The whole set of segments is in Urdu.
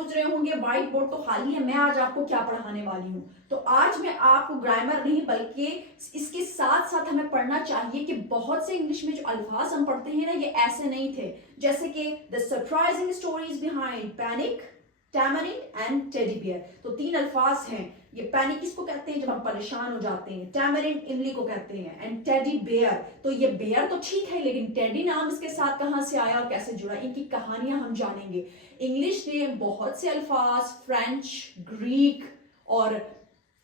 سوچ رہے ہوں گے وائٹ بورڈ تو خالی ہے، میں آج آپ کو کیا پڑھانے والی ہوں. تو آج میں آپ کو گرامر نہیں بلکہ اس کے ساتھ ساتھ ہمیں پڑھنا چاہیے کہ بہت سے انگلش میں جو الفاظ ہم پڑھتے ہیں نا یہ ایسے نہیں تھے. جیسے کہ the surprising stories behind panic, tamarind and teddy bear. تو 3 الفاظ ہیں. یہ پینک کس کو کہتے ہیں جب ہم پریشان ہو جاتے ہیں، ٹیمرنڈ املی کو کہتے ہیں، اینڈ ٹیڈی بیئر. تو یہ بیئر تو ٹھیک ہے لیکن ٹیڈی نام اس کے ساتھ کہاں سے آیا اور کیسے جڑا، ان کی کہانیاں ہم جانیں گے. انگلش نے بہت سے الفاظ فرینچ، گریک اور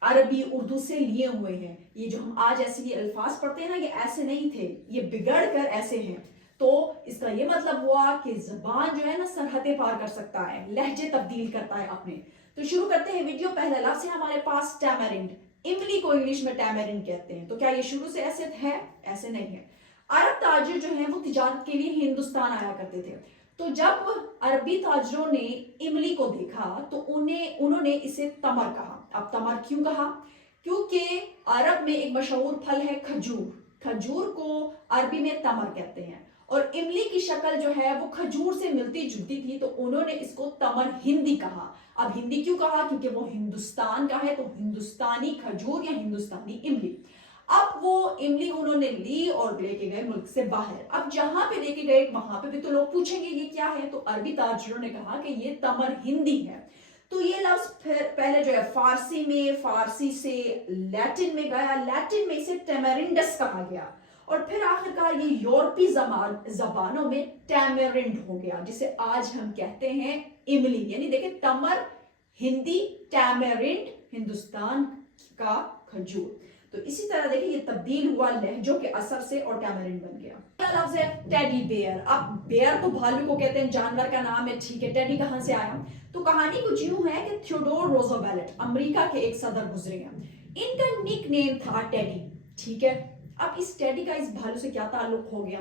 عربی، اردو سے لیے ہوئے ہیں. یہ جو ہم آج ایسے یہ الفاظ پڑھتے ہیں نا یہ ایسے نہیں تھے، یہ بگڑ کر ایسے ہیں. تو اس کا یہ مطلب ہوا کہ زبان جو ہے نا سرحدیں پار کر سکتا ہے، لہجے تبدیل کرتا ہے اپنے. تو شروع کرتے ہیں ویڈیو. پہلا لفظ ہے ہمارے پاس ٹیمرنڈ. املی کو انگلش میں ٹیمرنڈ کہتے ہیں. تو کیا یہ شروع سے ایسے ہے؟ ایسے نہیں ہے. عرب تاجر جو ہیں وہ تجارت کے لیے ہندوستان آیا کرتے تھے. تو جب عربی تاجروں نے املی کو دیکھا تو انہوں نے اسے تمر کہا. اب تمر کیوں کہا؟ کیونکہ عرب میں ایک مشہور پھل ہے کھجور. کھجور کو عربی میں تمر کہتے ہیں اور املی کی شکل جو ہے وہ کھجور سے ملتی جلتی تھی تو انہوں نے اس کو تمر ہندی کہا. اب ہندی کیوں کہا؟ کیونکہ وہ ہندوستان کا ہے تو ہندوستانی کھجور یا ہندوستانی املی. اب وہ املی انہوں نے لی اور لے کے گئے ملک سے باہر. اب جہاں پہ لے کے گئے وہاں پہ بھی تو لوگ پوچھیں گے یہ کیا ہے، تو عربی تاجروں نے کہا کہ یہ تمر ہندی ہے. تو یہ لفظ پہلے جو ہے فارسی میں، فارسی سے لیٹن میں گیا، لیٹن میں اسے ٹیمرنڈس کہا گیا اور پھر آخرکار یہ یورپی زبانوں میں ٹیمرنڈ ہو گیا جسے آج ہم کہتے ہیں املی. یعنی دیکھیں تمر ہندی، ٹیمرنڈ ہندوستان کا کھجور. تو اسی طرح دیکھیں یہ تبدیل ہوا لہجوں کے اثر سے اور ٹیمرنڈ بن گیا. اگلا لفظ ہے ٹیڈی بیئر. اب بیئر تو بھالو کو کہتے ہیں، جانور کا نام ہے، ٹھیک ہے. ٹیڈی کہاں سے آیا؟ تو کہانی کچھ یوں ہے کہ تھیوڈور روزویلٹ امریکہ کے ایک صدر گزرے ہیں. ان کا نک نیم تھا ٹیڈی، ٹھیک ہے. اب اس ٹیڈی کا اس بھالو سے کیا تعلق ہو گیا؟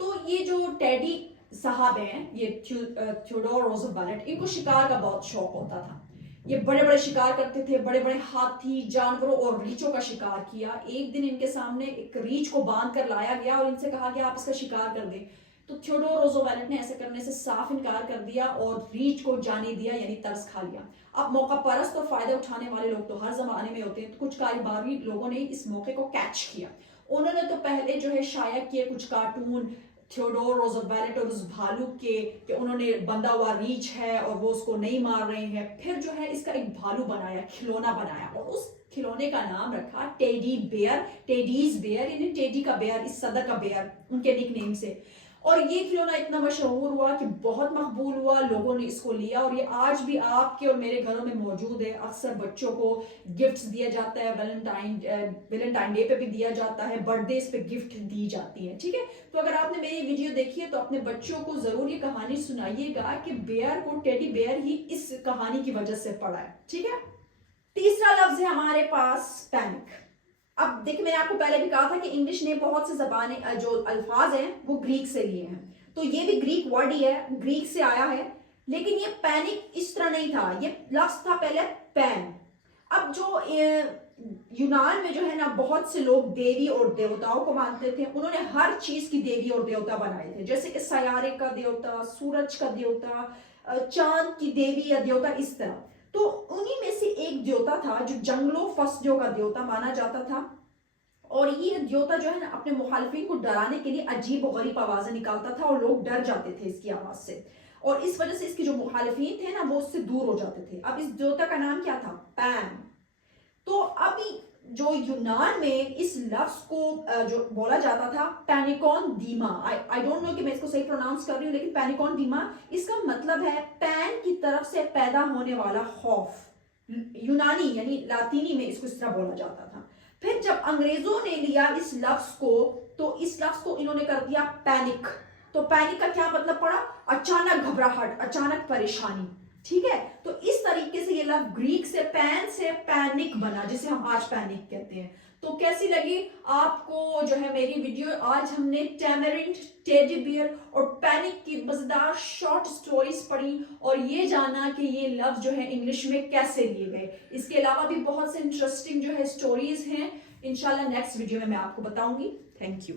تو یہ جو ٹیڈی صاحب ہیں یہ تھیوڈور روزویلٹ، ان کو شکار کا بہت شوق ہوتا تھا. یہ بڑے بڑے شکار کرتے تھے، بڑے بڑے ہاتھی، جانوروں اور ریچھوں کا شکار کیا. ایک دن ان کے سامنے ایک ریچھ کو باندھ کر لایا گیا اور ان سے کہا کہ آپ اس کا شکار کر دیں. تو تھیوڈور روزویلٹ نے ایسے کرنے سے صاف انکار کر دیا اور ریچھ کو جانے دیا، یعنی ترس کھا لیا. اب موقع پرست اور فائدہ اٹھانے والے لوگ تو ہر زمانے میں ہوتے ہیں. تو کچھ کاروباری لوگوں نے اس موقع کو کیچ کیا. انہوں نے تو پہلے جو ہے شائع کیے کچھ کارٹون تھیوڈور روزویلٹ اور اس بھالو کے کہ انہوں نے بندھا ہوا ریچھ ہے اور وہ اس کو نہیں مار رہے ہیں. پھر جو ہے اس کا ایک بھالو بنایا، کھلونا بنایا اور اس کھلونے کا نام رکھا ٹیڈی بیئر، ٹیڈیز بیئر، یعنی ٹیڈی کا بیئر، اس صدر کا بیئر ان کے نک نیم سے. اور یہ کھلونا اتنا مشہور ہوا کہ بہت مقبول ہوا، لوگوں نے اس کو لیا اور یہ آج بھی آپ کے اور میرے گھروں میں موجود ہے. اکثر بچوں کو گفٹس دیا جاتا ہے، ویلنٹائن ڈے پہ بھی دیا جاتا ہے، برتھ ڈیز پہ گفٹ دی جاتی ہے، ٹھیک ہے. تو اگر آپ نے میری ویڈیو دیکھی ہے تو اپنے بچوں کو ضرور یہ کہانی سنائیے گا کہ بیئر کو ٹیڈی بیئر ہی اس کہانی کی وجہ سے پڑا ہے، ٹھیک ہے. تیسرا لفظ ہے ہمارے پاس پینک. اب دیکھیں میں نے آپ کو پہلے بھی کہا تھا کہ انگلش نے بہت سے زبانیں جو الفاظ ہیں وہ گریک سے لیے ہیں. تو یہ بھی گریک ورڈ ہی ہے، گریک سے آیا ہے. لیکن یہ پینک اس طرح نہیں تھا، یہ لفظ تھا پہلے پین. اب جو یونان میں جو ہے نا بہت سے لوگ دیوی اور دیوتاؤں کو مانتے تھے. انہوں نے ہر چیز کی دیوی اور دیوتا بنائے تھے، جیسے کہ سیارے کا دیوتا، سورج کا دیوتا، چاند کی دیوی یا دیوتا، اس طرح. تو انہی میں سے ایک دیوتا تھا جو جنگلوں فصلوں کا دیوتا مانا جاتا تھا اور یہ دیوتا جو ہے نا اپنے مخالفین کو ڈرانے کے لیے عجیب و غریب آوازیں نکالتا تھا اور لوگ ڈر جاتے تھے اس کی آواز سے اور اس وجہ سے اس کے جو مخالفین تھے نا وہ اس سے دور ہو جاتے تھے. اب اس دیوتا کا نام کیا تھا؟ پین. تو ابھی جو یونان میں اس لفظ کو جو بولا جاتا تھا پینیکون دیما، I don't know کہ میں اس کو صحیح پروناؤنس کر رہی ہوں لیکن پینیکون دیما اس کا مطلب ہے پین کی طرف سے پیدا ہونے والا خوف. یونانی یعنی لاطینی میں اس کو اس طرح بولا جاتا تھا. پھر جب انگریزوں نے لیا اس لفظ کو تو اس لفظ کو انہوں نے کر دیا پینک. تو پینک کا کیا مطلب پڑا؟ اچانک گھبراہٹ، اچانک پریشانی، ٹھیک ہے. تو اس طریقے سے یہ لفظ گریک سے پین سے پینک بنا جسے ہم آج پینک کہتے ہیں. تو کیسی لگی آپ کو جو ہے میری ویڈیو؟ آج ہم نے ٹیمرنڈ، ٹیڈی بیئر اور پینک کی مزیدار شارٹ سٹوریز پڑھی اور یہ جانا کہ یہ لفظ جو ہے انگلش میں کیسے لیے گئے. اس کے علاوہ بھی بہت سے انٹرسٹنگ جو ہے سٹوریز ہیں، انشاءاللہ نیکسٹ ویڈیو میں آپ کو بتاؤں گی. Thank you.